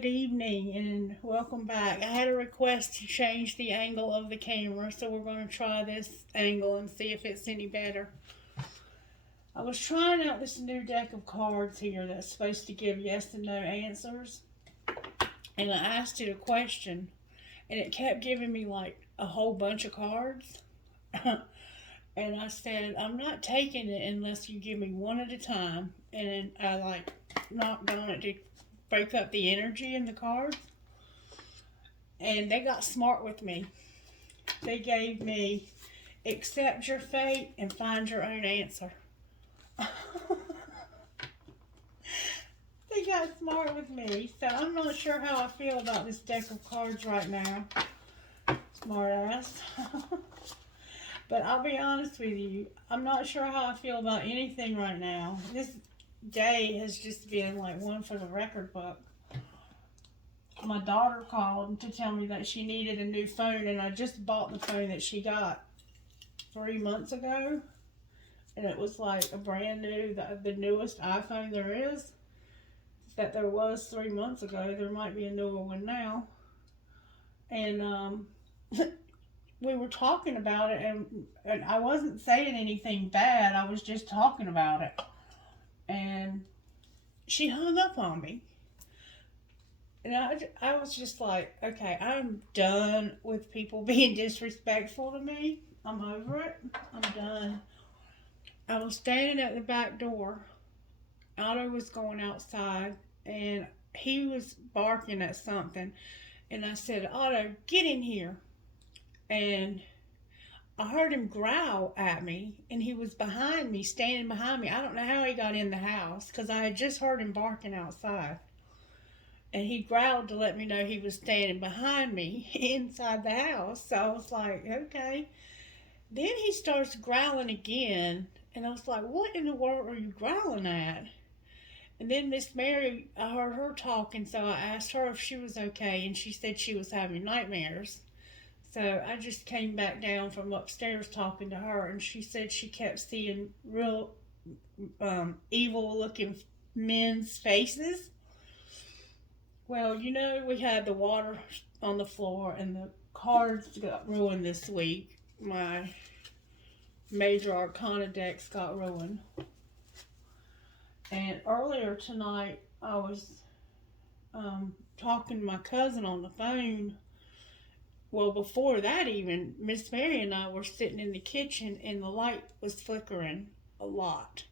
Good evening and welcome back. I had a request to change the angle of the camera, so we're going to try this angle and see if it's any better. I was trying out this new deck of cards here that's supposed to give yes and no answers, and I asked it a question, and it kept giving me like a whole bunch of cards. And I said, I'm not taking it unless you give me one at a time. And I like knocked on it to break up the energy in the cards. And they got smart with me. They gave me accept your fate and find your own answer. They got smart with me. So I'm not sure how I feel about this deck of cards right now. Smart ass. But I'll be honest with you, I'm not sure how I feel about anything right now. This day has just been like one for the record book. My daughter called to tell me that she needed a new phone, and I just bought the phone that she got 3 months ago. And it was like a brand new, the newest iPhone there is, that there was 3 months ago. There might be a newer one now. And we were talking about it, and I wasn't saying anything bad. I was just talking about it. And she hung up on me. And I was just like, okay, I'm done with people being disrespectful to me. I'm over it. I'm done. I was standing at the back door. Otto was going outside, and he was barking at something. And I said, Otto, get in here. And I heard him growl at me, and he was behind me, standing behind me. I don't know how he got in the house, because I had just heard him barking outside. And he growled to let me know he was standing behind me inside the house. So I was like, okay. Then he starts growling again, and I was like, what in the world are you growling at? And then Miss Mary, I heard her talking, so I asked her if she was okay, and she said she was having nightmares. So I just came back down from upstairs talking to her, and she said she kept seeing real evil looking men's faces. Well, we had the water on the floor, and the cards got ruined this week. My major arcana decks got ruined. And earlier tonight, I was talking to my cousin on the phone. Well, before that even, Miss Mary and I were sitting in the kitchen, and the light was flickering a lot.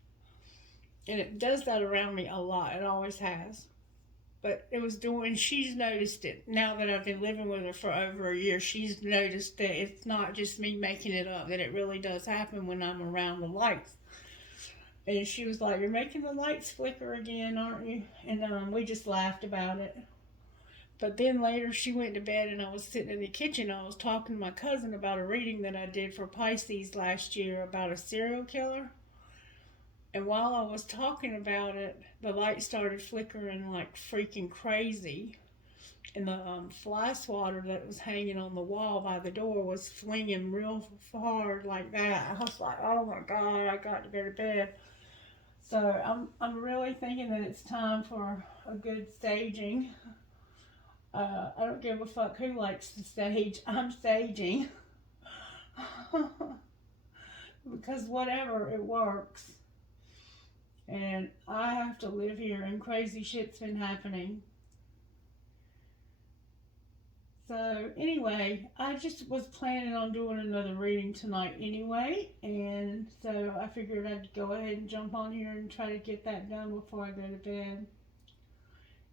And it does that around me a lot. It always has. But it was doing, she's noticed it. Now that I've been living with her for over a year, she's noticed that it's not just me making it up, that it really does happen when I'm around the lights. And she was like, you're making the lights flicker again, aren't you? And we just laughed about it. But then later she went to bed, and I was sitting in the kitchen. I was talking to my cousin about a reading that I did for Pisces last year about a serial killer. And while I was talking about it, the light started flickering like freaking crazy. And the fly swatter that was hanging on the wall by the door was flinging real hard like that. I was like, oh my God, I got to go to bed. So I'm really thinking that it's time for a good staging. I don't give a fuck who likes to stage. I'm staging. Because whatever, it works. And I have to live here, and crazy shit's been happening. So anyway, I just was planning on doing another reading tonight anyway. And so I figured I'd go ahead and jump on here and try to get that done before I go to bed.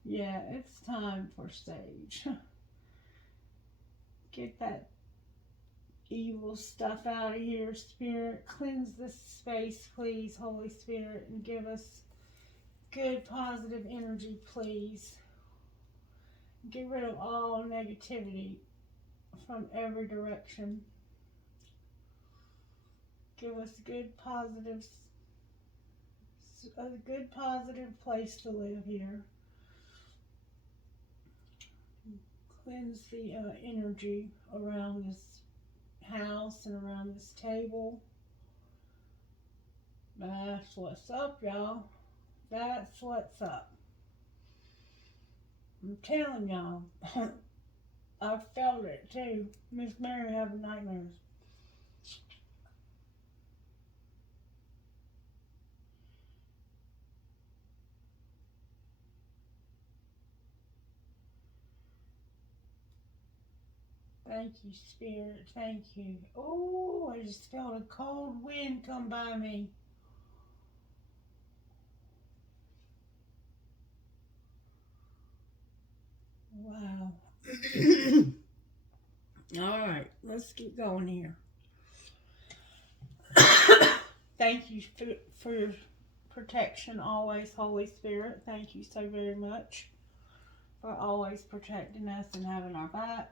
Yeah, it's time for stage. Get that evil stuff out of here, Spirit. Cleanse this space, please, Holy Spirit, and give us good, positive energy, please. Get rid of all negativity from every direction. Give us a good, positive place to live here. Cleanse the energy around this house and around this table. That's what's up, y'all. That's what's up. I'm telling y'all, I felt it too. Miss Mary having nightmares. Thank you, Spirit. Thank you. Oh, I just felt a cold wind come by me. Wow. All right, let's keep going here. Thank you for your protection always, Holy Spirit. Thank you so very much for always protecting us and having our back.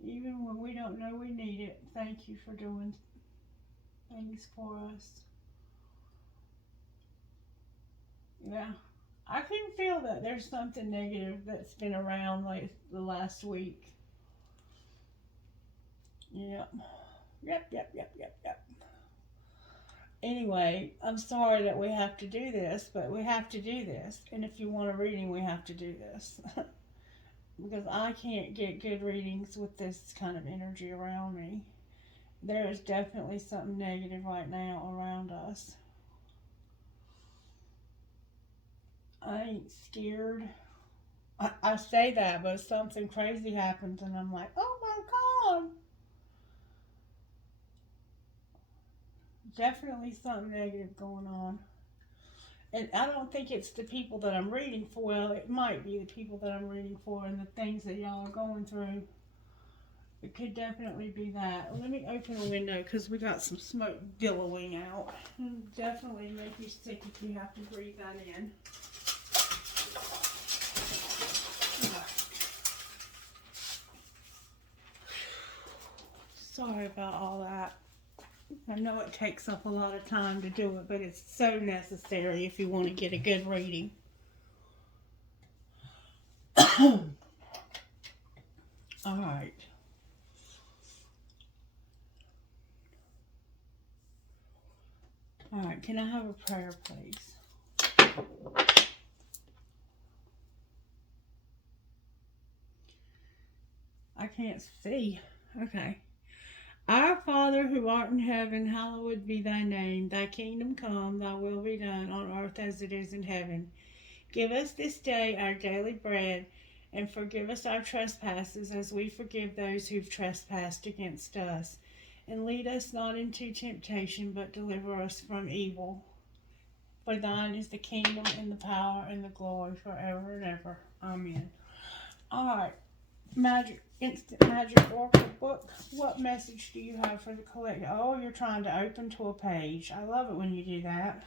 Even when we don't know we need it, thank you for doing things for us. Yeah, I can feel that there's something negative that's been around like the last week. Yep. Yep. Anyway, I'm sorry that we have to do this, but we have to do this. And if you want a reading, we have to do this. Because I can't get good readings with this kind of energy around me. There is definitely something negative right now around us. I ain't scared. I say that, but something crazy happens and I'm like, oh my God. Definitely something negative going on. And I don't think it's the people that I'm reading for. Well, it might be the people that I'm reading for and the things that y'all are going through. It could definitely be that. Let me open a window because we got some smoke billowing out. It'll definitely make you sick if you have to breathe that in. Sorry about all that. I know it takes up a lot of time to do it, but it's so necessary if you want to get a good reading. All right. All right, can I have a prayer, please? I can't see. Okay. Our Father who art in heaven, hallowed be thy name. Thy kingdom come, thy will be done on earth as it is in heaven. Give us this day our daily bread, and forgive us our trespasses as we forgive those who've trespassed against us. And lead us not into temptation, but deliver us from evil. For thine is the kingdom and the power and the glory forever and ever. Amen. Alright, instant magic oracle book. What message do you have for the collector? Oh, you're trying to open to a page. I love it when you do that.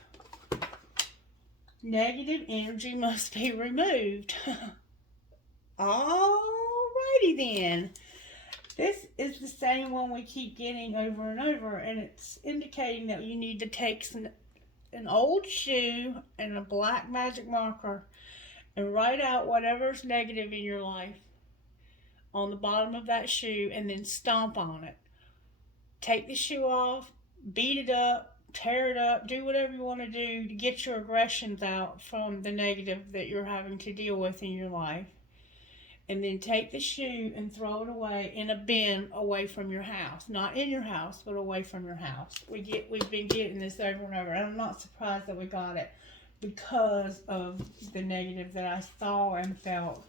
Negative energy must be removed. Alrighty then. This is the same one we keep getting over and over, and it's indicating that you need to take an old shoe and a black magic marker and write out whatever's negative in your life on the bottom of that shoe and then stomp on it. Take the shoe off, beat it up, tear it up, do whatever you want to do to get your aggressions out from the negative that you're having to deal with in your life. And then take the shoe and throw it away in a bin away from your house. Not in your house, but away from your house. We've been getting this over and over, and I'm not surprised that we got it because of the negative that I saw and felt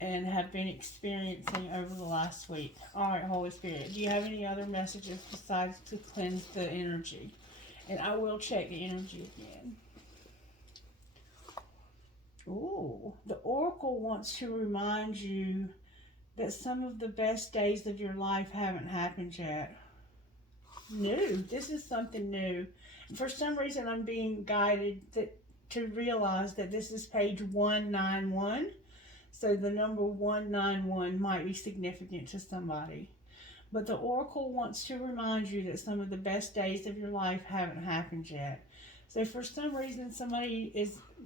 and have been experiencing over the last week. All right, Holy Spirit, do you have any other messages besides to cleanse the energy? And I will check the energy again. Ooh, the Oracle wants to remind you that some of the best days of your life haven't happened yet. New. This is something new. For some reason, I'm being guided to realize that this is page 191. So the number 191 might be significant to somebody. But the Oracle wants to remind you that some of the best days of your life haven't happened yet. So for some reason, somebody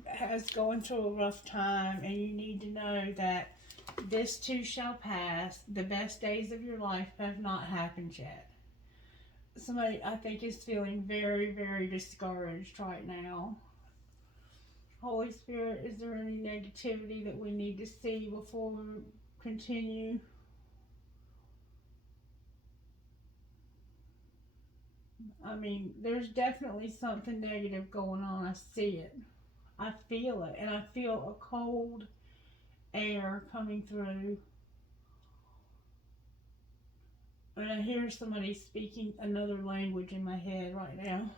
has going through a rough time, and you need to know that this too shall pass. The best days of your life have not happened yet. Somebody, I think, is feeling very, very discouraged right now. Holy Spirit, is there any negativity that we need to see before we continue? I mean, there's definitely something negative going on. I see it. I feel it. And I feel a cold air coming through. And I hear somebody speaking another language in my head right now.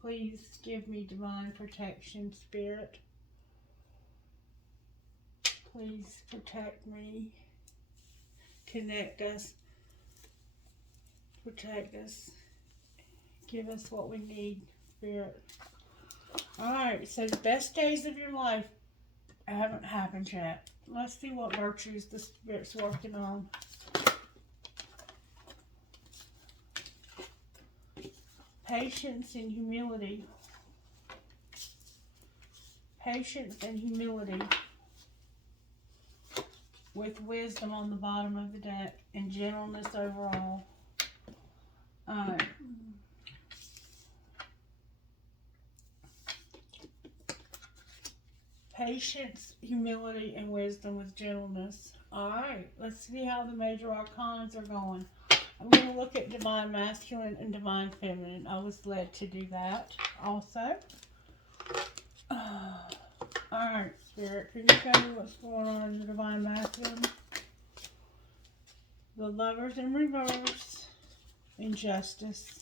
Please give me divine protection, Spirit. Please protect me. Connect us. Protect us. Give us what we need, Spirit. Alright, so the best days of your life haven't happened yet. Let's see what virtues the Spirit's working on. Patience and humility. Patience and humility. With wisdom on the bottom of the deck. And gentleness overall. Alright. Patience, humility, and wisdom with gentleness. Alright, let's see how the major arcanas are going. I'm going to look at divine masculine and divine feminine. I was led to do that also. Alright, Spirit, can you tell me what's going on in the divine masculine? The Lovers in reverse, injustice.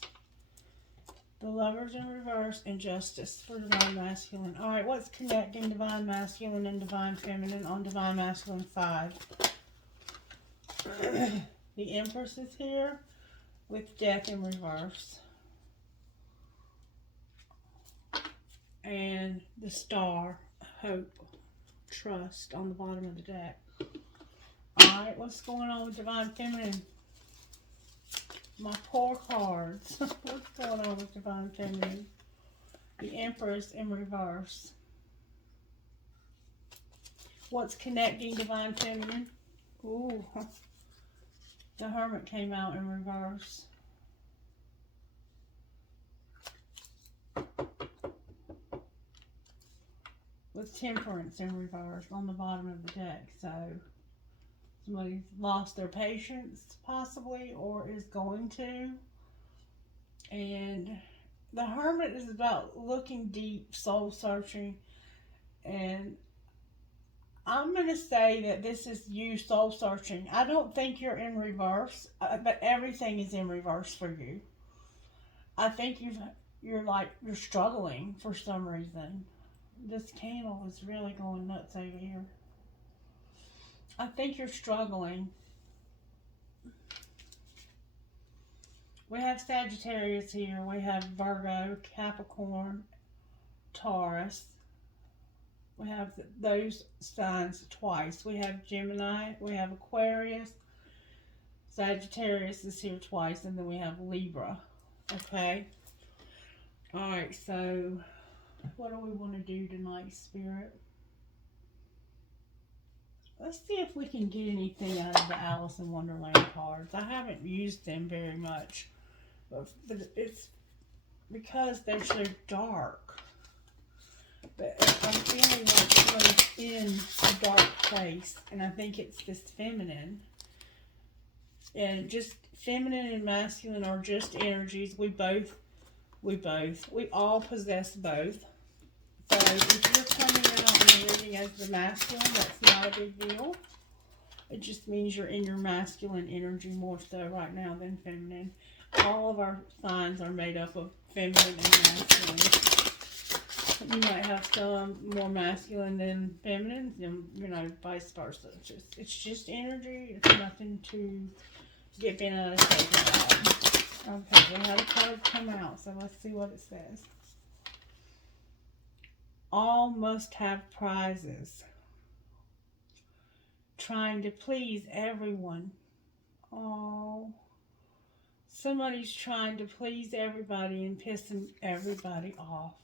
The Lovers in reverse, injustice for divine masculine. Alright, what's connecting divine masculine and divine feminine on divine masculine 5? The Empress is here with death in reverse. And the Star, hope, trust on the bottom of the deck. Alright, what's going on with divine feminine? My poor cards. What's going on with divine feminine? The Empress in reverse. What's connecting divine feminine? Ooh. The Hermit came out in reverse. With Temperance in reverse on the bottom of the deck. So somebody's lost their patience possibly, or is going to. And the Hermit is about looking deep, soul searching. And I'm going to say that this is you soul searching. I don't think you're in reverse, but everything is in reverse for you. I think you're struggling for some reason. This candle is really going nuts over here. I think you're struggling. We have Sagittarius here. We have Virgo, Capricorn, Taurus. We have those signs twice. We have Gemini. We have Aquarius. Sagittarius is here twice. And then we have Libra. Okay. Alright, so what do we want to do tonight, Spirit? Let's see if we can get anything out of the Alice in Wonderland cards. I haven't used them very much. But it's because they're so dark. But I'm feeling like somebody's in a dark place. And I think it's this feminine. And just feminine and masculine are just energies. We all possess both. So if you're coming in on the reading as the masculine, that's not a big deal. It just means you're in your masculine energy more so right now than feminine. All of our signs are made up of feminine and masculine. You might have some more masculine than feminine, and vice versa. It's just energy. It's nothing to get bent out of shape about. Okay, we had a card come out, so let's see what it says. All must have prizes. Trying to please everyone. Oh, somebody's trying to please everybody and pissing everybody off.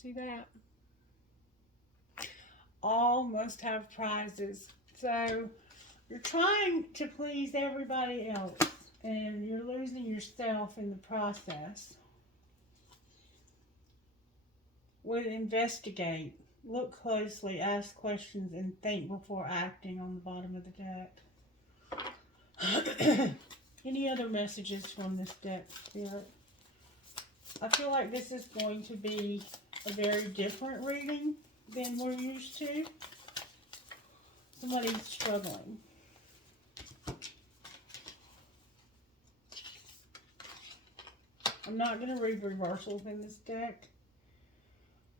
See that? All must have prizes. So you're trying to please everybody else. And you're losing yourself in the process. Would investigate, look closely, ask questions, and think before acting on the bottom of the deck. Any other messages from this deck, Spirit? I feel like this is going to be a very different reading than we're used to. Somebody's struggling. I'm not going to read reversals in this deck.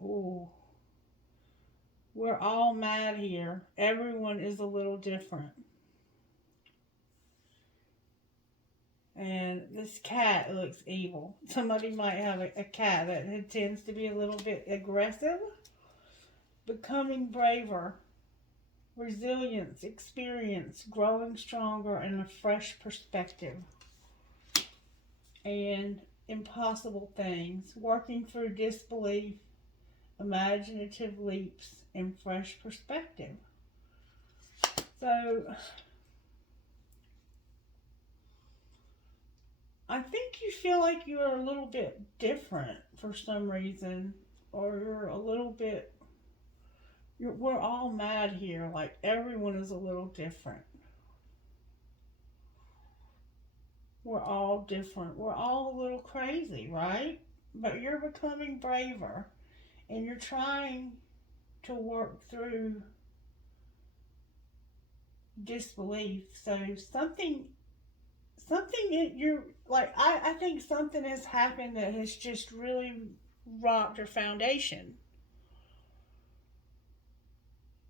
Ooh. We're all mad here. Everyone is a little different. And this cat looks evil. Somebody might have a cat that tends to be a little bit aggressive. Becoming braver. Resilience, experience, growing stronger, and a fresh perspective. And impossible things. Working through disbelief, imaginative leaps, and fresh perspective. So, I think you feel like you're a little bit different for some reason, or you're a little bit, we're all mad here, like everyone is a little different. We're all different. We're all a little crazy, right? But you're becoming braver, and you're trying to work through disbelief. So something that you're like, I think something has happened that has just really rocked your foundation.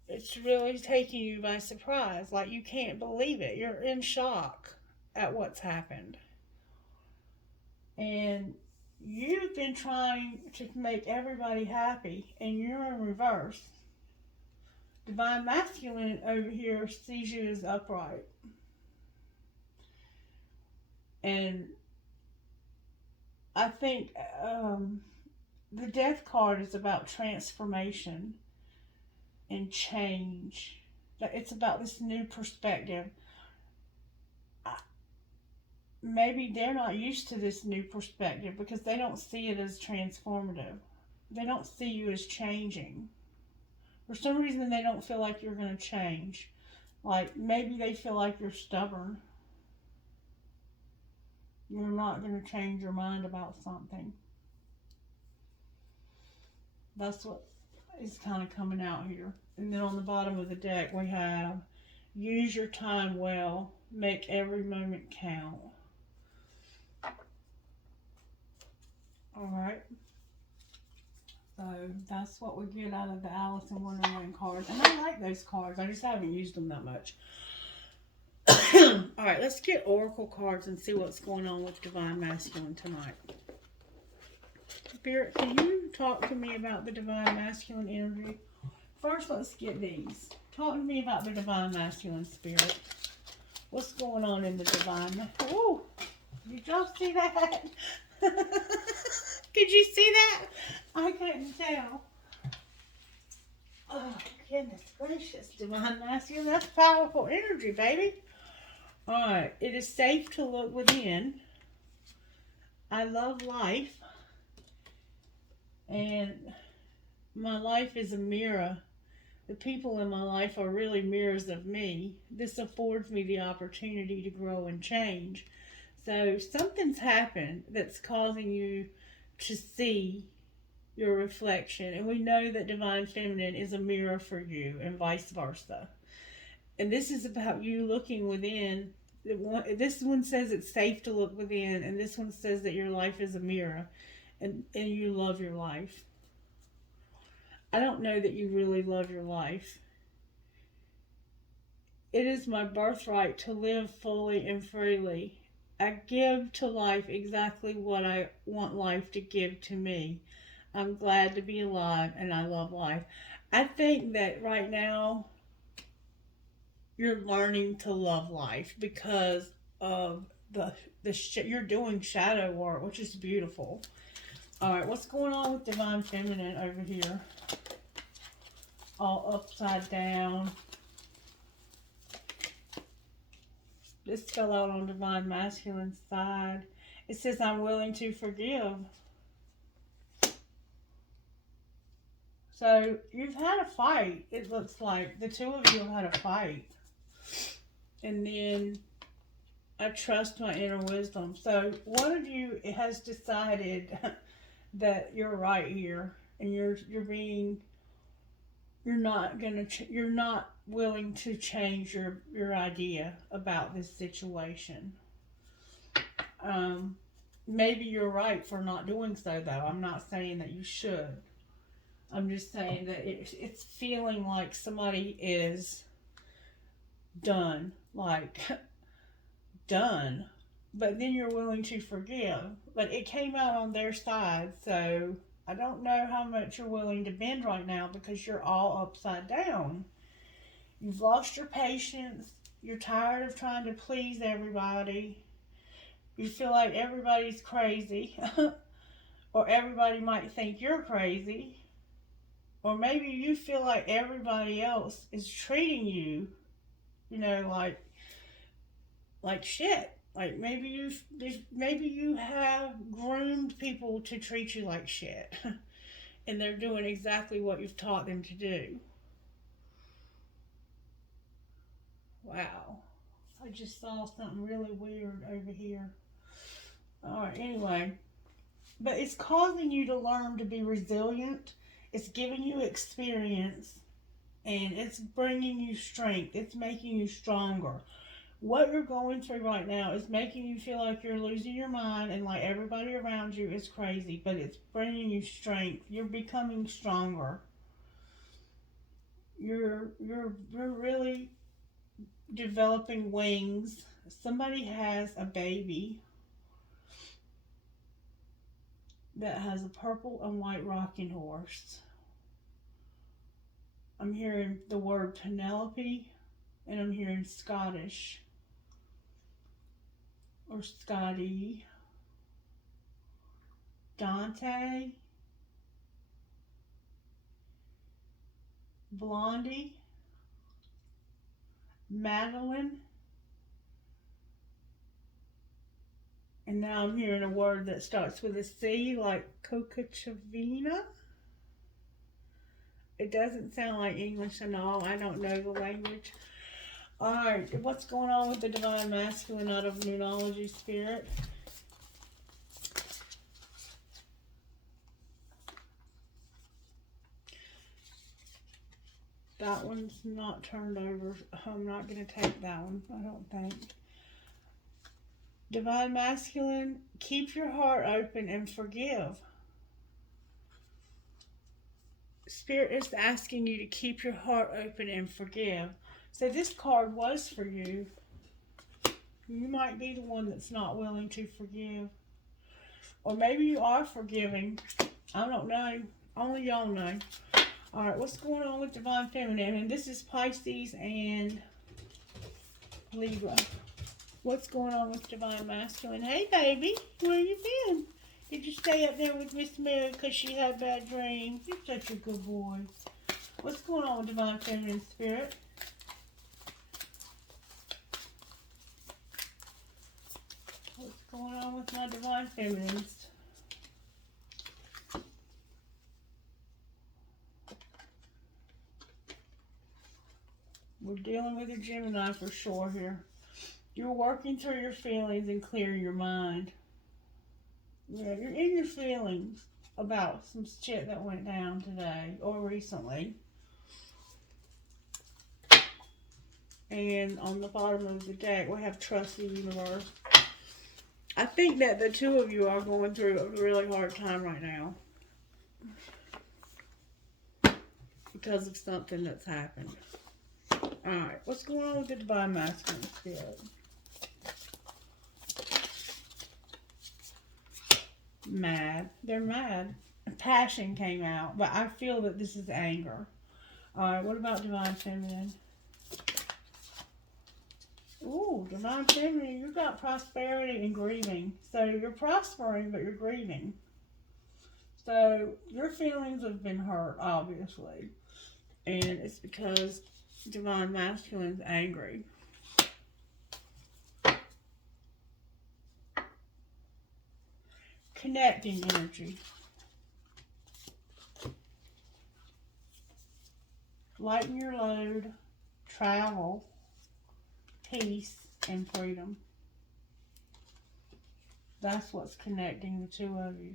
It's really taking you by surprise. Like, you can't believe it. You're in shock at what's happened. And you've been trying to make everybody happy, and you're in reverse. Divine Masculine over here sees you as upright. And I think the Death card is about transformation and change. It's about this new perspective. Maybe they're not used to this new perspective because they don't see it as transformative. They don't see you as changing. For some reason, they don't feel like you're going to change. Like, maybe they feel like you're stubborn. You're not going to change your mind about something. That's what is kind of coming out here. And then on the bottom of the deck, we have use your time well. Make every moment count. Alright. So that's what we get out of the Alice in Wonderland cards. And I like those cards. I just haven't used them that much. Alright, let's get Oracle cards and see what's going on with Divine Masculine tonight. Spirit, can you talk to me about the Divine Masculine energy? First, let's get these. Talk to me about the Divine Masculine, Spirit. What's going on in the Divine? Oh, did y'all see that? Could you see that? I couldn't tell. Oh, goodness gracious. Divine Masculine, that's powerful energy, baby. Alright, it is safe to look within. I love life. And my life is a mirror. The people in my life are really mirrors of me. This affords me the opportunity to grow and change. So something's happened that's causing you to see your reflection. And we know that Divine Feminine is a mirror for you and vice versa. And this is about you looking within. This one says it's safe to look within, and this one says that your life is a mirror, and you love your life. I don't know that you really love your life. It is my birthright to live fully and freely. I give to life exactly what I want life to give to me. I'm glad to be alive, and I love life. I think that right now, you're learning to love life because of you're doing shadow work, which is beautiful. All right, what's going on with Divine Feminine over here? All upside down. This fell out on Divine Masculine's side. It says, I'm willing to forgive. So, you've had a fight. It looks like the two of you have had a fight. And then, I trust my inner wisdom. So, one of you has decided that you're right here. And you're not willing to change your idea about this situation. Maybe you're right for not doing so, though. I'm not saying that you should. I'm just saying that it's feeling like somebody is done. Like, done. But then you're willing to forgive. But it came out on their side, so I don't know how much you're willing to bend right now because you're all upside down. You've lost your patience. You're tired of trying to please everybody. You feel like everybody's crazy. Or everybody might think you're crazy. Or maybe you feel like everybody else is treating you, like shit. Like maybe you have groomed people to treat you like shit. And they're doing exactly what you've taught them to do. Wow. I just saw something really weird over here. Alright, anyway. But it's causing you to learn to be resilient. It's giving you experience. And it's bringing you strength. It's making you stronger. What you're going through right now is making you feel like you're losing your mind and like everybody around you is crazy. But it's bringing you strength. You're becoming stronger. You're really developing wings. Somebody has a baby that has a purple and white rocking horse. I'm hearing the word Penelope, and I'm hearing Scottish or Scotty, Dante, Blondie, Madeline, and now I'm hearing a word that starts with a C, like Cocachavina. It doesn't sound like English at all. I don't know the language. Alright, what's going on with the Divine Masculine out of Moonology Spirit? That one's not turned over. I'm not going to take that one, I don't think. Divine Masculine, keep your heart open and forgive. Spirit is asking you to keep your heart open and forgive. So this card was for you. You might be the one that's not willing to forgive. Or maybe you are forgiving. I don't know. Only y'all know. Alright, what's going on with Divine Feminine? And this is Pisces and Libra. What's going on with Divine Masculine? Hey, baby. Where you been? Did you stay up there with Miss Mary because she had bad dreams? You're such a good boy. What's going on with Divine Feminine Spirit? What's going on with my Divine Feminines? We're dealing with a Gemini for sure here. You're working through your feelings and clearing your mind. Yeah, you're in your feelings about some shit that went down today or recently. And on the bottom of the deck, we have Trust the Universe. I think that the two of you are going through a really hard time right now. Because of something that's happened. Alright, what's going on with the Divine Masculine Spirit? Mad. They're mad. Passion came out, but I feel that this is anger. Alright, what about Divine Feminine? Ooh, Divine Feminine, you've got prosperity and grieving. So you're prospering, but you're grieving. So your feelings have been hurt, obviously. And it's because Divine Masculine's angry. connecting energy. Lighten your load, travel, peace, and freedom. That's what's connecting the two of you.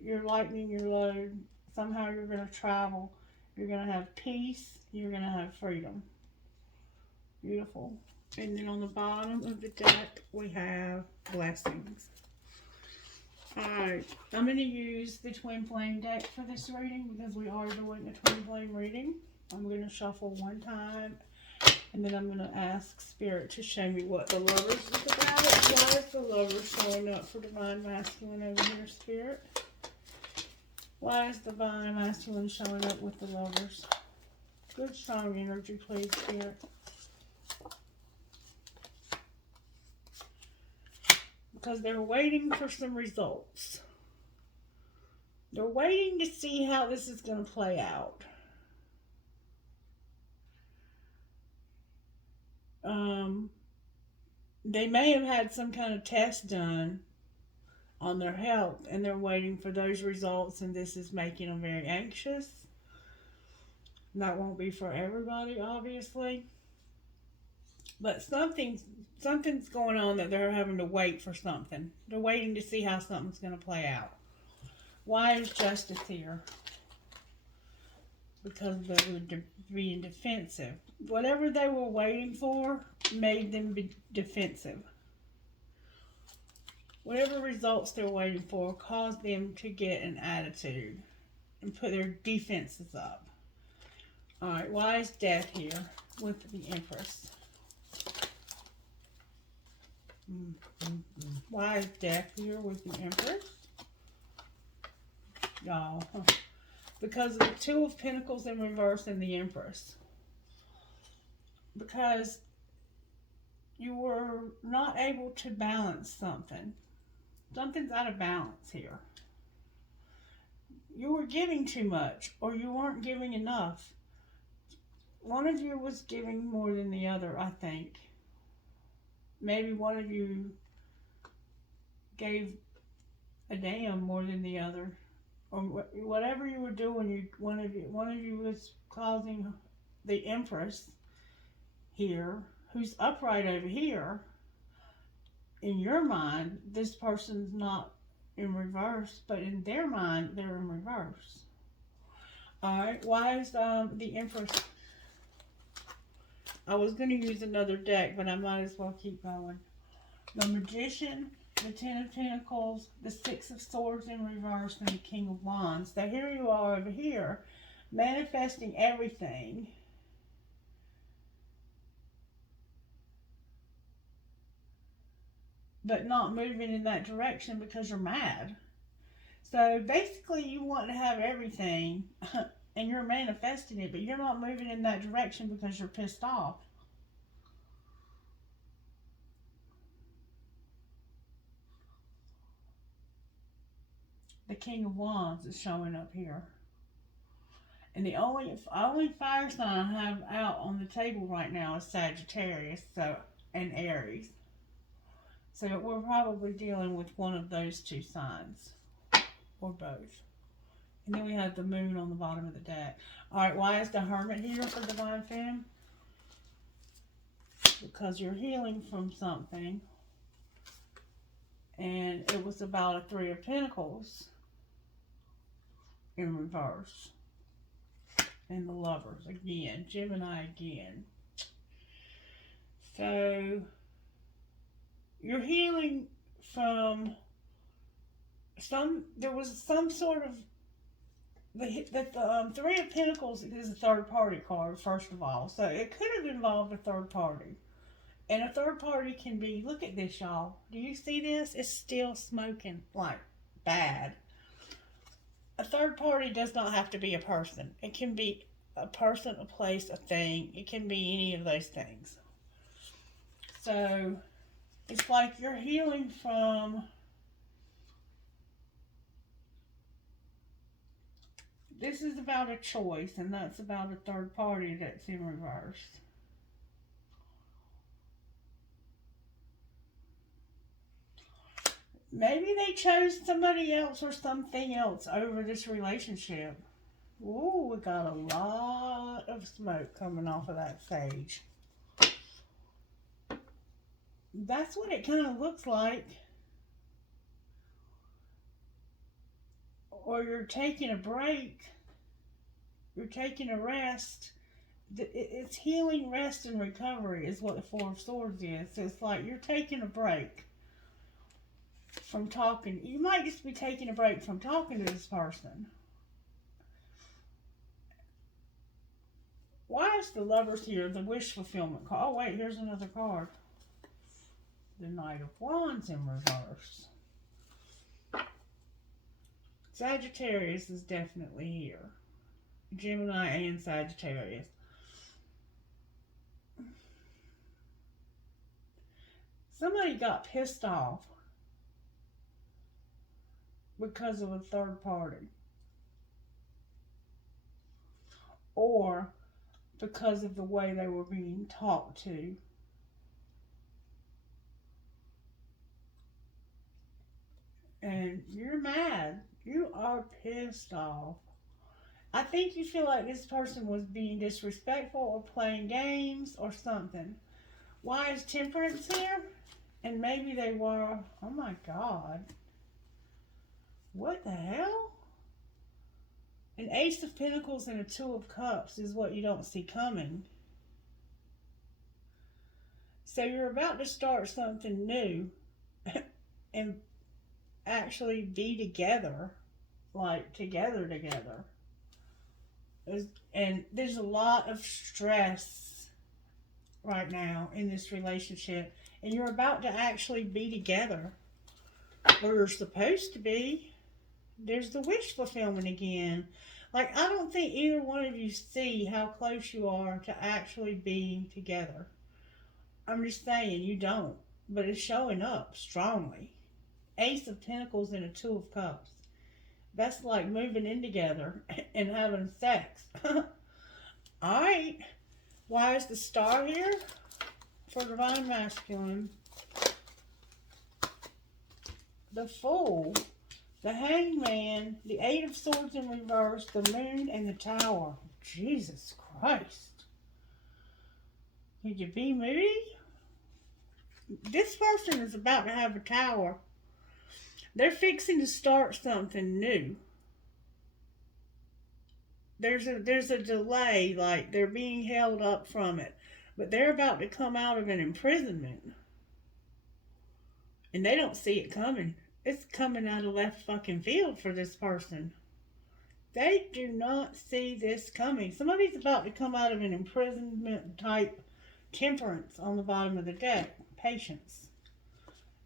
You're lightening your load. Somehow you're going to travel. You're going to have peace. You're going to have freedom. Beautiful. And then on the bottom of the deck, we have blessings. Alright, I'm going to use the twin flame deck for this reading because we are doing a twin flame reading. I'm going to shuffle one time, and then I'm going to ask Spirit to show me what the Lovers is about. Why is the Lovers showing up for Divine Masculine over here, Spirit? Why is Divine Masculine showing up with the Lovers? Good, strong energy, please, Spirit. Because they're waiting for some results. They're waiting to see how this is going to play out. They may have had some kind of test done on their health, and they're waiting for those results, and this is making them very anxious. And that won't be for everybody, obviously. But something's going on that they're having to wait for something. They're waiting to see how something's going to play out. Why is Justice here? Because they were being defensive. Whatever they were waiting for made them be defensive. Whatever results they're waiting for caused them to get an attitude and put their defenses up. Alright, why is Death here with the Empress? Why is Death here with the Empress? Y'all. Because of the Two of Pentacles in reverse and the Empress. Because you were not able to balance something. Something's out of balance here. You were giving too much, or you weren't giving enough. One of you was giving more than the other, I think. Maybe one of you gave a damn more than the other. Or whatever you were doing, one of you was causing the Empress here, who's upright over here. In your mind, this person's not in reverse, but in their mind, they're in reverse. Alright, why is the Empress? I was going to use another deck, but I might as well keep going. The Magician, the Ten of Pentacles, the Six of Swords in reverse, and the King of Wands. So here you are over here, manifesting everything. But not moving in that direction because you're mad. So basically you want to have everything and you're manifesting it, but you're not moving in that direction because you're pissed off. The King of Wands is showing up here. And the only fire sign I have out on the table right now is Sagittarius, and Aries. So we're probably dealing with one of those two signs. Or both. And then we have the Moon on the bottom of the deck. Alright, why is the Hermit here for Divine Femme? Because you're healing from something. And it was about a Three of Pentacles in reverse. And the Lovers again. Gemini again. So you're healing from there was some sort of the Three of Pentacles is a third party card, first of all. So it could have involved a third party. And a third party can be, look at this, y'all. Do you see this? It's still smoking like bad. A third party does not have to be a person. It can be a person, a place, a thing. It can be any of those things. So it's like you're healing from, this is about a choice, and that's about a third party that's in reverse. Maybe they chose somebody else or something else over this relationship. Ooh, we got a lot of smoke coming off of that sage. That's what it kind of looks like. Or you're taking a break. You're taking a rest. It's healing, rest, and recovery is what the Four of Swords is. So it's like you're taking a break from talking. You might just be taking a break from talking to this person. Why is the Lovers here? The wish fulfillment card. Oh wait, here's another card. The Knight of Wands in reverse. Sagittarius is definitely here. Gemini and Sagittarius. Somebody got pissed off because of a third party. Or because of the way they were being talked to. And you're mad. You are pissed off. I think you feel like this person was being disrespectful or playing games or something. Why is Temperance here? And maybe they were. Oh my God. What the hell? An Ace of Pentacles and a Two of Cups is what you don't see coming. So you're about to start something new and actually be together, like together. And there's a lot of stress right now in this relationship, and you're about to actually be together, or you're supposed to be. There's the wish fulfillment again. Like, I don't think either one of you see how close you are to actually being together. I'm just saying, you don't, but it's showing up strongly. Ace of Pentacles and a Two of Cups. That's like moving in together and having sex. Alright. Why is the Star here? For Divine Masculine. The Fool. The Hangman. The Eight of Swords in reverse. The Moon and the Tower. Jesus Christ. Could you be moody? This person is about to have a tower. They're fixing to start something new. There's a delay, like they're being held up from it. But they're about to come out of an imprisonment. And they don't see it coming. It's coming out of left fucking field for this person. They do not see this coming. Somebody's about to come out of an imprisonment type. Temperance on the bottom of the deck. Patience.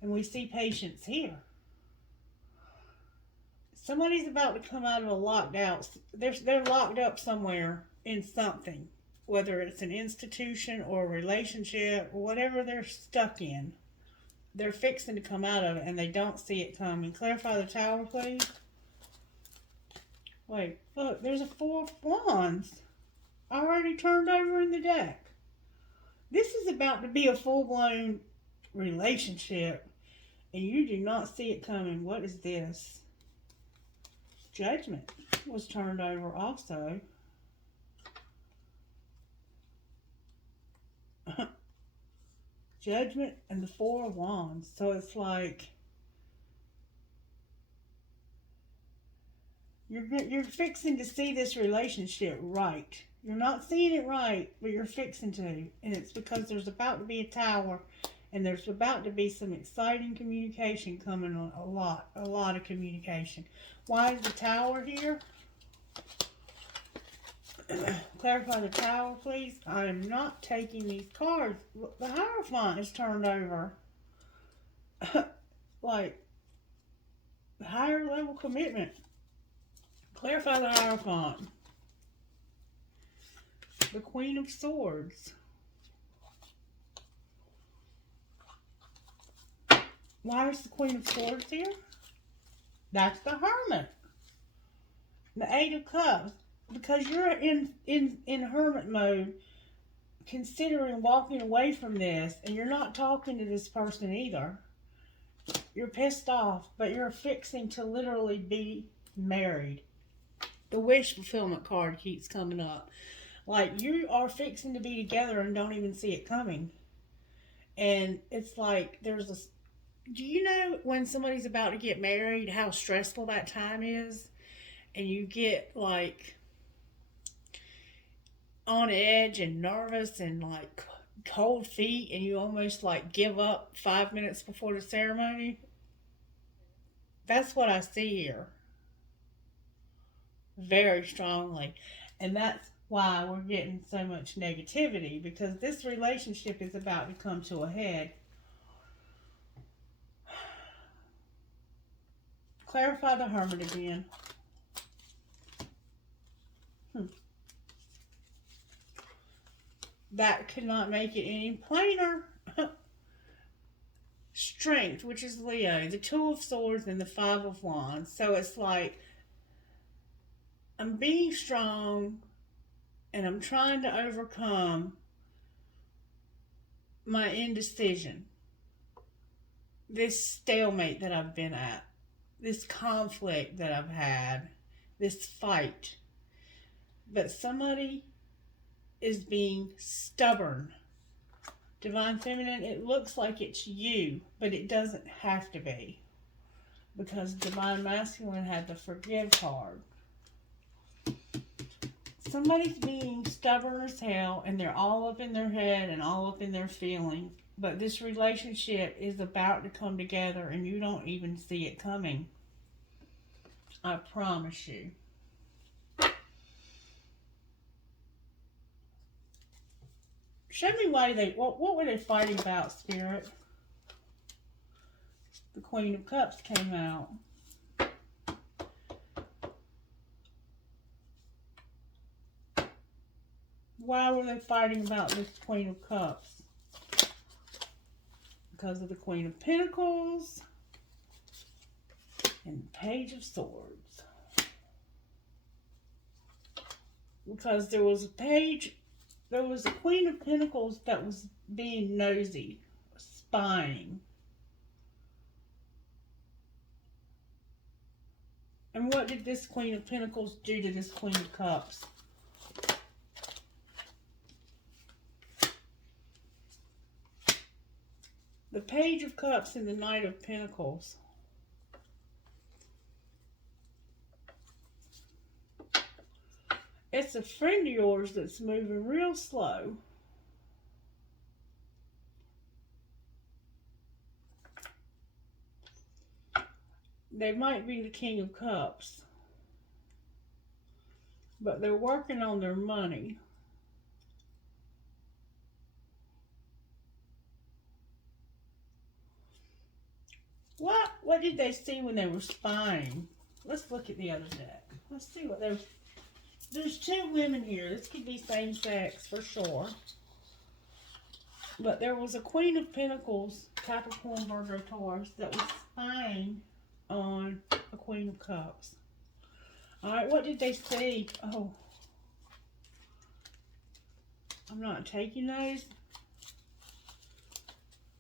And we see Patience here. Somebody's about to come out of a locked out. They're locked up somewhere in something. Whether it's an institution or a relationship or whatever they're stuck in. They're fixing to come out of it and they don't see it coming. Clarify the Tower, please. Wait, look, there's a Four of Wands already turned over in the deck. This is about to be a full-blown relationship and you do not see it coming. What is this? Judgment was turned over also. Judgment and the Four of Wands. So it's like you're fixing to see this relationship right. You're not seeing it right, but you're fixing to. And it's because there's about to be a tower and there's about to be some exciting communication coming on. A lot of communication. Why is the Tower here? Clarify the Tower, please. I am not taking these cards. The Hierophant is turned over. Like, higher level commitment. Clarify the Hierophant. The Queen of Swords. Why is the Queen of Swords here? That's the Hermit. The Eight of Cups. Because you're in hermit mode, considering walking away from this, and you're not talking to this person either. You're pissed off, but you're fixing to literally be married. The wish fulfillment card keeps coming up. Like, you are fixing to be together and don't even see it coming. And it's like, there's a. Do you know when somebody's about to get married, how stressful that time is? And you get, like, on edge and nervous and, like, cold feet, and you almost, like, give up 5 minutes before the ceremony? That's what I see here. Very strongly. And that's why we're getting so much negativity, because this relationship is about to come to a head. Clarify the Hermit again. That could not make it any plainer. Strength, which is Leo, the Two of Swords, and the Five of Wands. So it's like, I'm being strong and I'm trying to overcome my indecision. This stalemate that I've been at, this conflict that I've had, this fight. But somebody is being stubborn. Divine Feminine, it looks like it's you, but it doesn't have to be. Because Divine Masculine had the Forgive card. Somebody's being stubborn as hell, and they're all up in their head and all up in their feelings. But this relationship is about to come together, and you don't even see it coming. I promise you. Show me what were they fighting about, Spirit? The Queen of Cups came out. Why were they fighting about this Queen of Cups? Because of the Queen of Pentacles and the Page of Swords. Because there was a Queen of Pentacles that was being nosy, spying. And what did this Queen of Pentacles do to this Queen of Cups? The Page of Cups and the Knight of Pentacles. It's a friend of yours that's moving real slow. They might be the King of Cups, but they're working on their money. What did they see when they were spying? Let's look at the other deck. Let's see what they're... There's two women here. This could be same sex for sure. But there was a Queen of Pentacles, Capricorn, Virgo, Taurus, that was spying on a Queen of Cups. Alright, what did they see? Oh. I'm not taking those.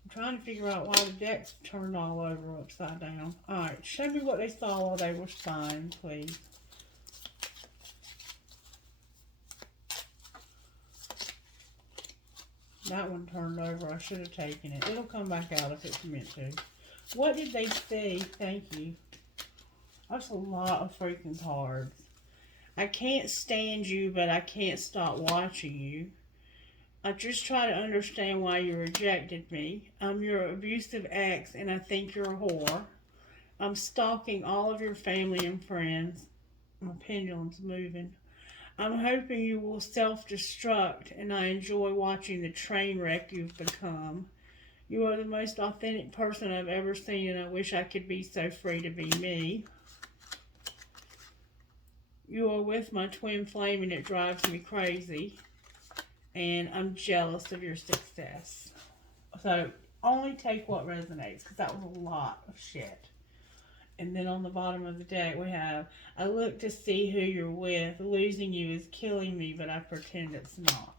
I'm trying to figure out why the deck's turned all over upside down. Alright, show me what they saw while they were spying, please. That one turned over. I should have taken it. It'll come back out if it's meant to. What did they see? Thank you. That's a lot of freaking cards. I can't stand you, but I can't stop watching you. I just try to understand why you rejected me. I'm your abusive ex, and I think you're a whore. I'm stalking all of your family and friends. My pendulum's moving. I'm hoping you will self-destruct, and I enjoy watching the train wreck you've become. You are the most authentic person I've ever seen, and I wish I could be so free to be me. You are with my twin flame, and it drives me crazy. And I'm jealous of your success. So, only take what resonates, because that was a lot of shit. And then on the bottom of the deck we have, I look to see who you're with. Losing you is killing me, but I pretend it's not.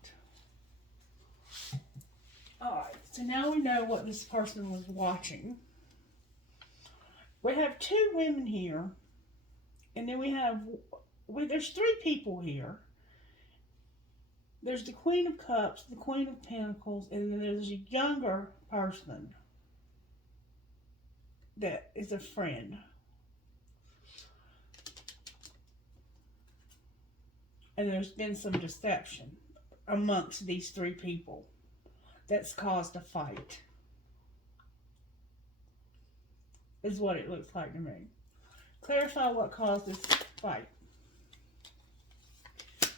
Alright, so now we know what this person was watching. We have two women here, and then there's three people here. There's the Queen of Cups, the Queen of Pentacles, and then there's a younger person that is a friend. And there's been some deception amongst these three people that's caused a fight. Is what it looks like to me. Clarify what caused this fight.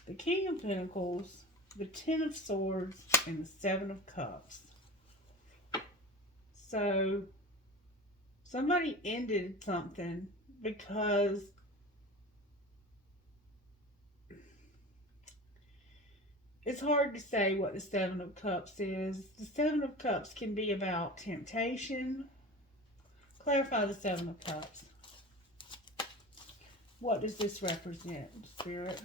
The King of Pentacles, the Ten of Swords, and the Seven of Cups. So, somebody ended something because it's hard to say what the Seven of Cups is. The Seven of Cups can be about temptation. Clarify the Seven of Cups. What does this represent, Spirit?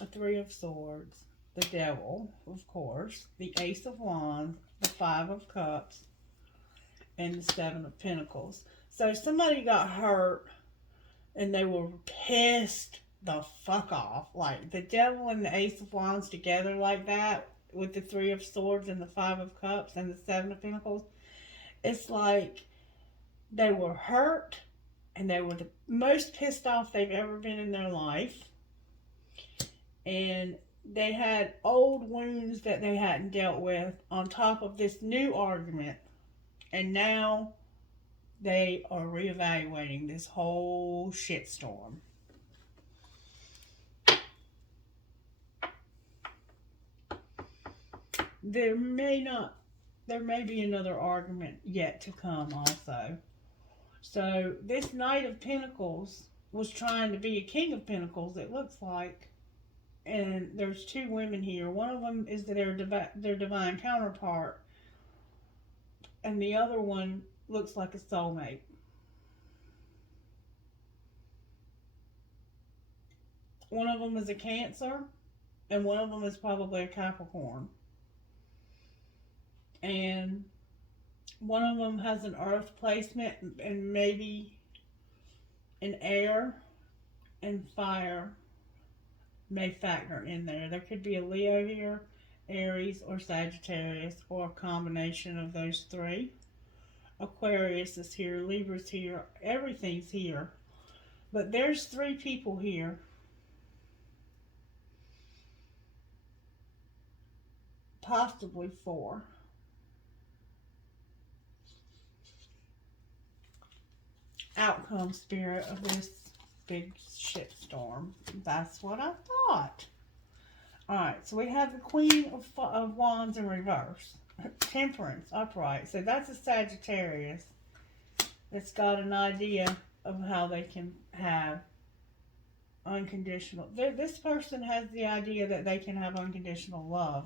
A Three of Swords, the Devil, of course, the Ace of Wands, the Five of Cups, and the Seven of Pentacles. So somebody got hurt and they were pissed the fuck off. Like the Devil and the Ace of Wands together like that with the Three of Swords and the Five of Cups and the Seven of Pentacles. It's like they were hurt and they were the most pissed off they've ever been in their life. And they had old wounds that they hadn't dealt with on top of this new argument. And now they are reevaluating this whole shitstorm. There may be another argument yet to come also. So this Knight of Pentacles was trying to be a King of Pentacles, it looks like. And there's two women here. One of them is their divine counterpart. And the other one looks like a soulmate. One of them is a Cancer. And one of them is probably a Capricorn. And one of them has an earth placement and maybe an air and fire may factor in there. There could be a Leo here, Aries, or Sagittarius, or a combination of those three. Aquarius is here, Libra's here, everything's here. But there's three people here. Possibly four. Outcome, Spirit, of this big shitstorm. That's what I thought. Alright, so we have the Queen of Wands in reverse. Temperance, upright. So that's a Sagittarius that's got an idea of how they can have unconditional. This person has the idea that they can have unconditional love.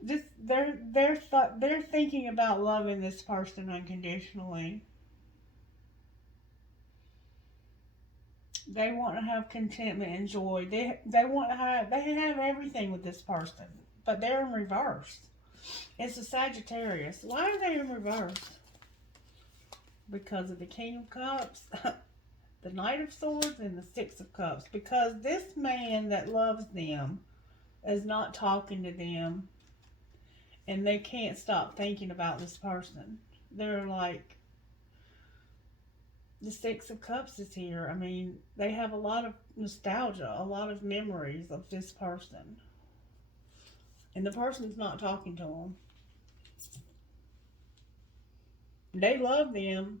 They're thinking about loving this person unconditionally. They want to have contentment and joy. They have everything with this person, but they're in reverse. It's a Sagittarius. Why are they in reverse? Because of the King of Cups, the Knight of Swords, and the Six of Cups. Because this man that loves them is not talking to them, and they can't stop thinking about this person. They're like, the Six of Cups is here. I mean, they have a lot of nostalgia, a lot of memories of this person. And the person's not talking to them. They love them,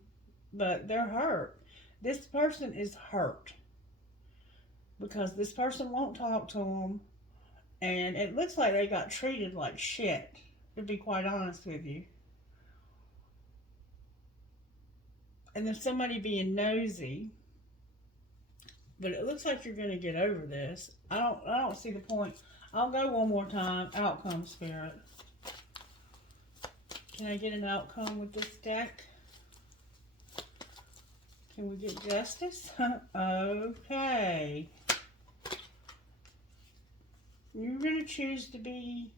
but they're hurt. This person is hurt. Because this person won't talk to them. And it looks like they got treated like shit, to be quite honest with you. And there's somebody being nosy, but it looks like you're going to get over this. I don't see the point. I'll go one more time. Outcome, Spirit. Can I get an outcome with this deck? Can we get justice? Okay. You're going to choose to be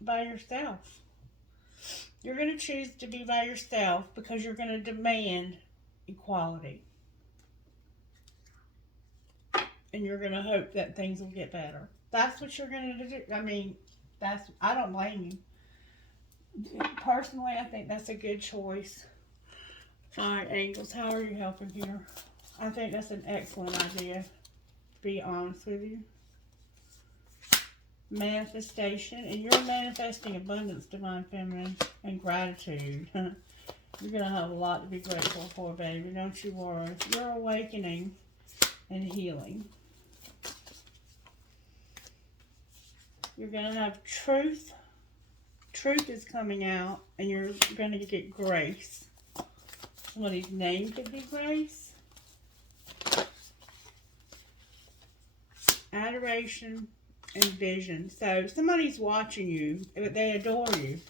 by yourself. You're going to choose to be by yourself because you're going to demand equality. And you're going to hope that things will get better. That's what you're going to do. I mean, I don't blame you. Personally, I think that's a good choice. Alright, angels, how are you helping here? I think that's an excellent idea, to be honest with you. Manifestation, and you're manifesting abundance, Divine Feminine, and gratitude. You're going to have a lot to be grateful for, baby. Don't you worry. You're awakening and healing. You're going to have truth. Truth is coming out, and you're going to get grace. Somebody's name could be Grace. Adoration and vision. So somebody's watching you, but they adore you.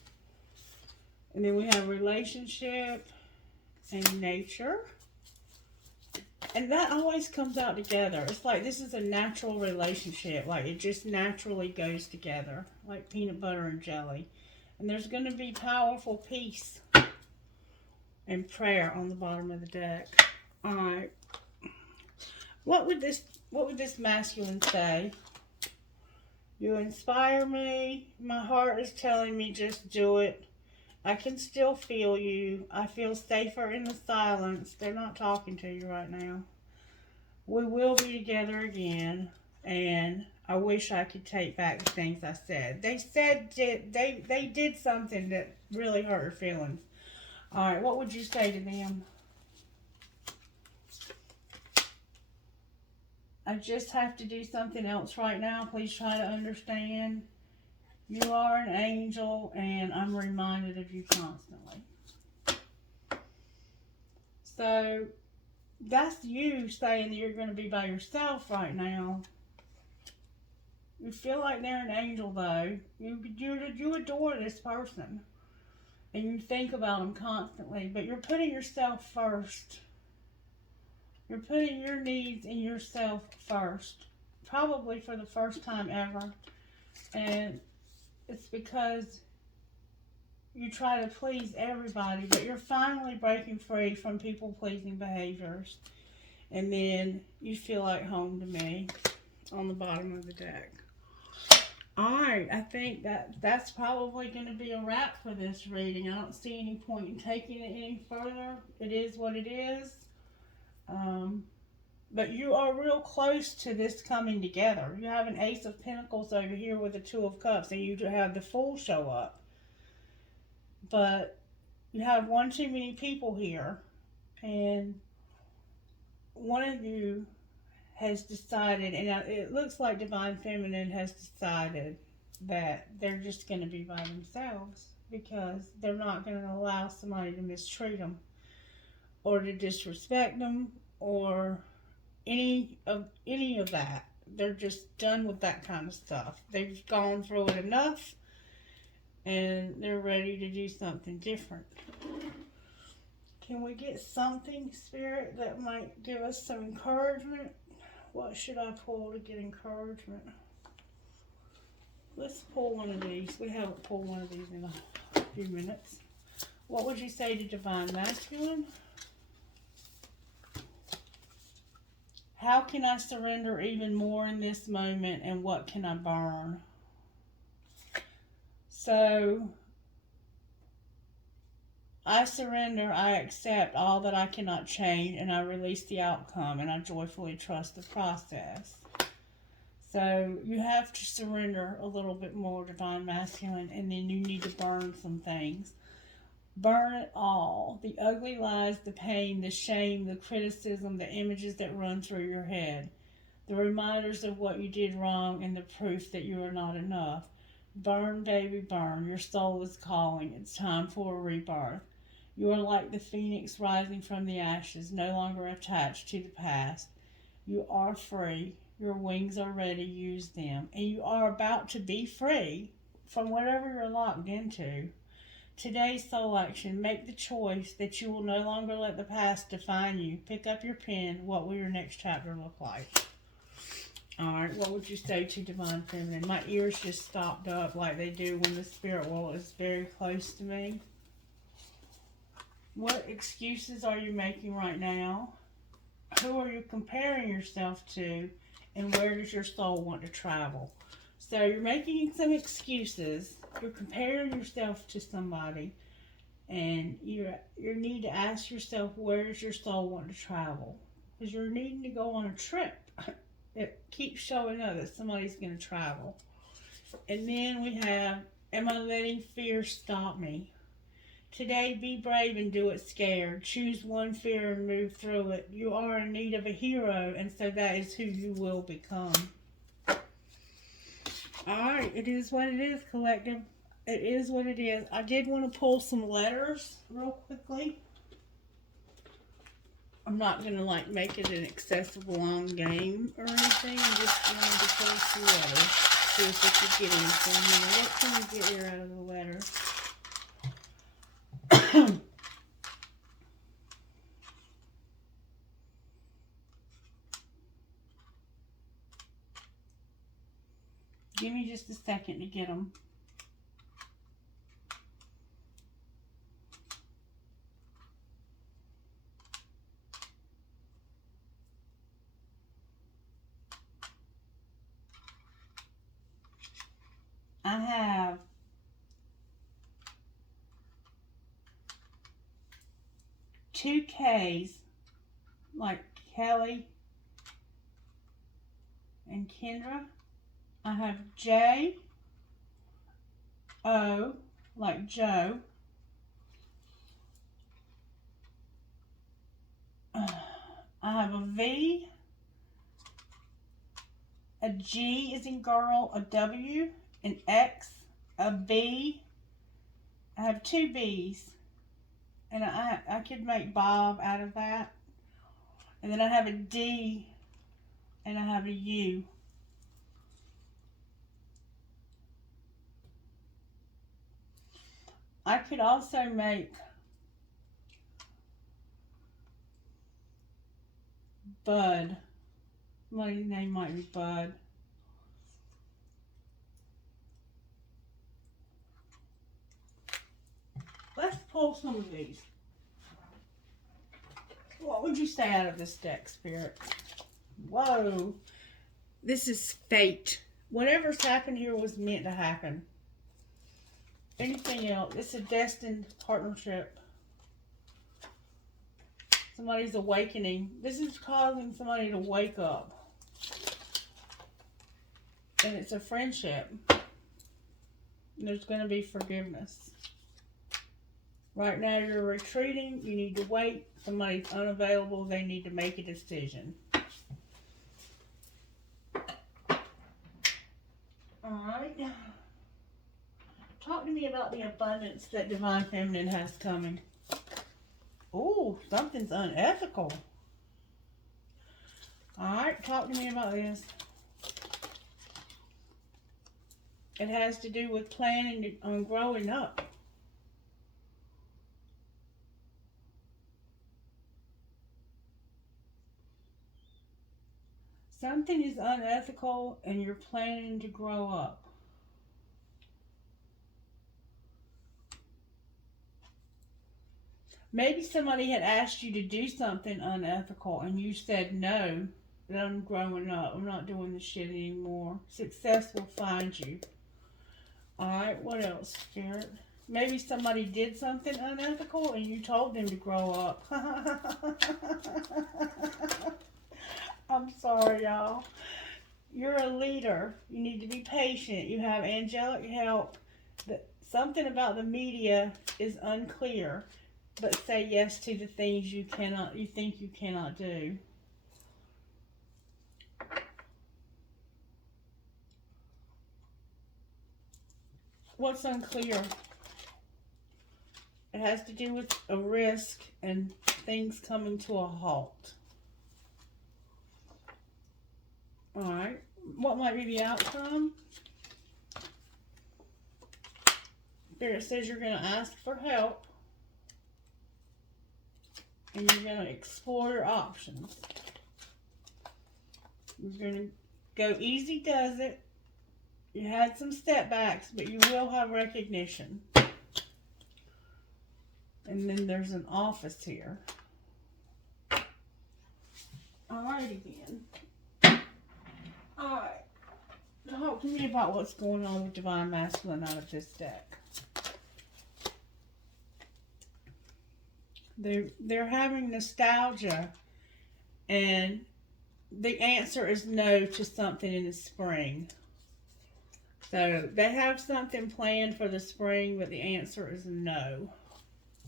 And then we have relationship and nature. And that always comes out together. It's like this is a natural relationship. Like it just naturally goes together. Like peanut butter and jelly. And there's going to be powerful peace and prayer on the bottom of the deck. Alright. What would this masculine say? You inspire me. My heart is telling me just do it. I can still feel you. I feel safer in the silence. They're not talking to you right now. We will be together again. And I wish I could take back the things I said. They did something that really hurt her feelings. Alright, what would you say to them? I just have to do something else right now. Please try to understand. You are an angel, and I'm reminded of you constantly. So, that's you saying that you're going to be by yourself right now. You feel like they're an angel, though. You adore this person. And you think about them constantly, but you're putting yourself first. You're putting your needs and yourself first. Probably for the first time ever. And it's because you try to please everybody, but you're finally breaking free from people-pleasing behaviors. And then you feel like home to me on the bottom of the deck. Alright, I think that's probably going to be a wrap for this reading. I don't see any point in taking it any further. It is what it is. But you are real close to this coming together. You have an Ace of Pentacles over here with a Two of Cups, and you have the Fool show up. But you have one too many people here, and one of you has decided, and it looks like Divine Feminine has decided that they're just going to be by themselves because they're not going to allow somebody to mistreat them or to disrespect them or any of that. They're just done with that kind of stuff. They've gone through it enough, and they're ready to do something different. Can we get something, Spirit, that might give us some encouragement? What should I pull to get encouragement? Let's pull one of these. We haven't pulled one of these in a few minutes. What would you say to Divine Masculine? How can I surrender even more in this moment, and what can I burn? So, I surrender, I accept all that I cannot change, and I release the outcome, and I joyfully trust the process. So, you have to surrender a little bit more, Divine Masculine, and then you need to burn some things. Burn it all. The ugly lies, the pain, the shame, the criticism, the images that run through your head. The reminders of what you did wrong and the proof that you are not enough. Burn, baby, burn. Your soul is calling. It's time for a rebirth. You are like the phoenix rising from the ashes, no longer attached to the past. You are free. Your wings are ready. Use them. And you are about to be free from whatever you're locked into. Today's soul action. Make the choice that you will no longer let the past define you. Pick up your pen. What will your next chapter look like? Alright, what would you say to Divine Feminine? My ears just stopped up like they do when the spirit world is very close to me. What excuses are you making right now? Who are you comparing yourself to? And where does your soul want to travel? So you're making some excuses. You're comparing yourself to somebody. And you need to ask yourself, where does your soul want to travel? Because you're needing to go on a trip. It keeps showing up that somebody's going to travel. And then we have, am I letting fear stop me? Today, be brave and do it scared. Choose one fear and move through it. You are in need of a hero, and so that is who you will become. Alright, it is what it is, collective. It is what it is. I did want to pull some letters real quickly. I'm not going to make it an excessive long game or anything. I'm just going to pull some letters. See if we could get anything here. What can we get here out of the letter? Give me just a second to get them. I have two K's, like Kelly and Kendra. I have J, O, like Joe. I have a V, a G is in girl, a W, an X, a B. I have two B's. And I could make Bob out of that. And then I have a D and I have a U. I could also make Bud. My name might be Bud. Let's pull some of these. What would you say out of this deck, Spirit? Whoa. This is fate. Whatever's happened here was meant to happen. Anything else? It's a destined partnership. Somebody's awakening. This is causing somebody to wake up. And it's a friendship. There's going to be forgiveness. Right now you're retreating. You need to wait. Somebody's unavailable. They need to make a decision. Alright. Talk to me about the abundance that Divine Feminine has coming. Oh, something's unethical. Alright, talk to me about this. It has to do with planning on growing up. Something is unethical and you're planning to grow up. Maybe somebody had asked you to do something unethical and you said no, that I'm growing up. I'm not doing this shit anymore. Success will find you. Alright, what else, Spirit? Maybe somebody did something unethical and you told them to grow up. I'm sorry, y'all. You're a leader. You need to be patient. You have angelic help. Something about the media is unclear. But say yes to the things you think you cannot do. What's unclear? It has to do with a risk and things coming to a halt. Alright. What might be the outcome? Spirit says you're going to ask for help. And you're going to explore your options. You're going to go easy does it. You had some setbacks, but you will have recognition. And then there's an office here. Alrighty then. Alright. Talk to me about what's going on with Divine Masculine out of this deck. They're having nostalgia, and the answer is no to something in the spring. So they have something planned for the spring, but the answer is no.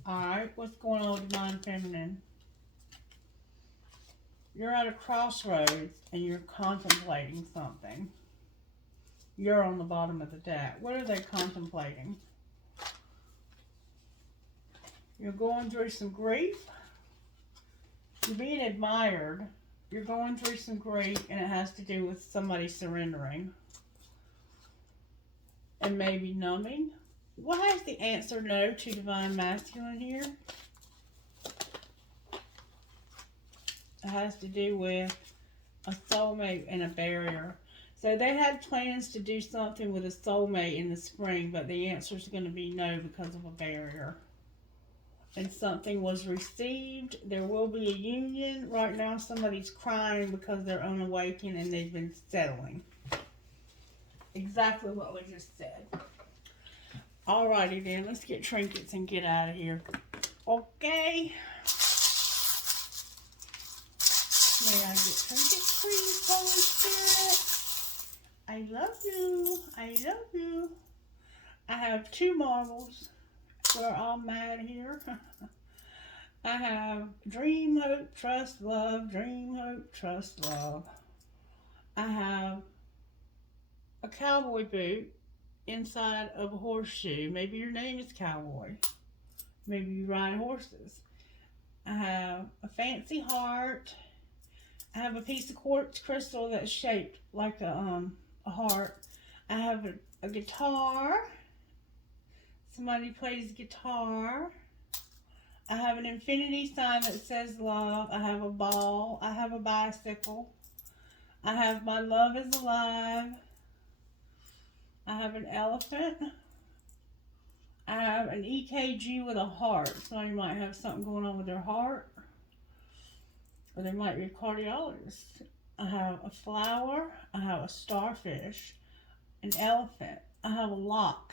Alright, what's going on with Divine Feminine? You're at a crossroads and you're contemplating something. You're on the bottom of the deck. What are they contemplating? You're going through some grief. You're being admired. You're going through some grief, and it has to do with somebody surrendering. And maybe numbing. Why is the answer no to Divine Masculine here? It has to do with a soulmate and a barrier. So they had plans to do something with a soulmate in the spring, but the answer is going to be no because of a barrier. And something was received. There will be a union. Right now somebody's crying because they're unawakened and they've been settling. Exactly what we just said. Alrighty then, let's get trinkets and get out of here. Okay. May I get trinkets, please, Holy Spirit? I love you. I love you. I have 2 marbles. We're all mad here. I have dream, hope, trust, love. Dream, hope, trust, love. I have a cowboy boot inside of a horseshoe. Maybe your name is Cowboy. Maybe you ride horses. I have a fancy heart. I have a piece of quartz crystal that's shaped like a heart. I have a guitar. Somebody plays guitar. I have an infinity sign that says love. I have a ball. I have a bicycle. I have my love is alive. I have an elephant. I have an EKG with a heart. Somebody might have something going on with their heart. Or they might be a cardiologist. I have a flower. I have a starfish. An elephant. I have a lock.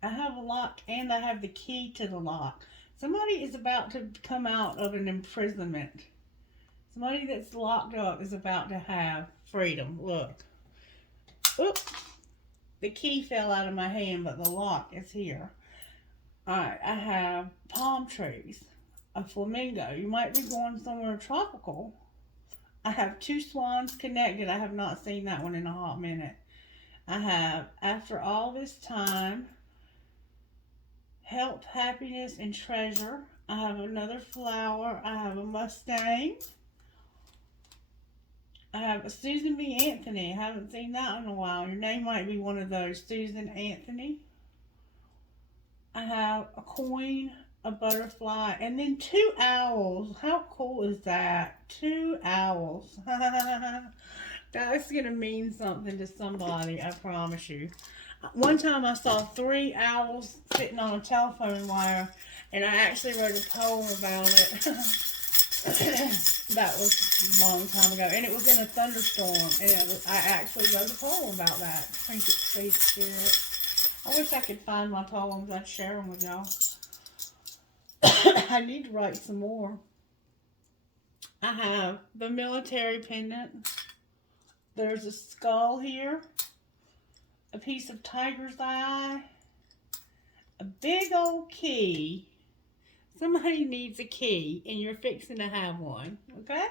I have a lock, and I have the key to the lock. Somebody is about to come out of an imprisonment. Somebody that's locked up is about to have freedom. Look. Oops. The key fell out of my hand, but the lock is here. Alright, I have palm trees. A flamingo. You might be going somewhere tropical. I have 2 swans connected. I have not seen that one in a hot minute. I have, after all this time, health, happiness, and treasure. I have another flower. I have a Mustang. I have a Susan B. Anthony. I haven't seen that in a while. Your name might be one of those. Susan Anthony. I have a coin, a butterfly, and then 2 owls. How cool is that? 2 owls. That's going to mean something to somebody, I promise you. One time I saw 3 owls sitting on a telephone wire, and I actually wrote a poem about it. That was a long time ago, and it was in a thunderstorm, and I actually wrote a poem about that. Thank you, please, Spirit. I wish I could find my poems. I'd share them with y'all. I need to write some more. I have the military pendant. There's a skull here. A piece of tiger's eye. A big old key. Somebody needs a key, and you're fixing to have one. Okay?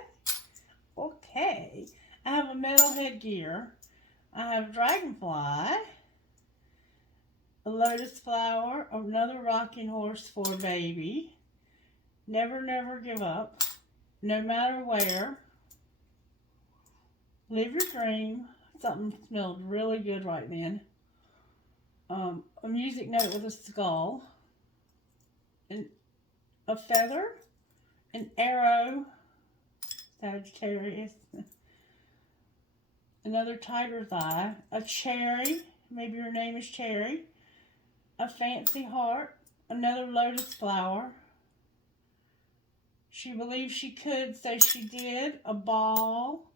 Okay. I have a metal headgear. I have a dragonfly. A lotus flower. Another rocking horse for a baby. Never, never give up. No matter where. Live your dream. Something smelled really good right then. A music note with a skull. And a feather. An arrow. Sagittarius. Another tiger's eye. A cherry. Maybe your name is Cherry. A fancy heart. Another lotus flower. She believes she could, so she did. A ball,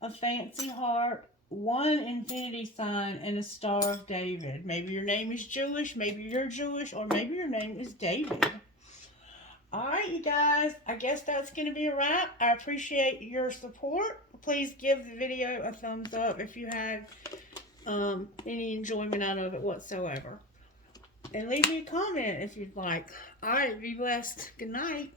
a fancy heart, one infinity sign, and a Star of David. Maybe your name is Jewish, maybe you're Jewish, or maybe your name is David. Alright, you guys, I guess that's going to be a wrap. I appreciate your support. Please give the video a thumbs up if you had any enjoyment out of it whatsoever. And leave me a comment if you'd like. Alright, be blessed. Good night.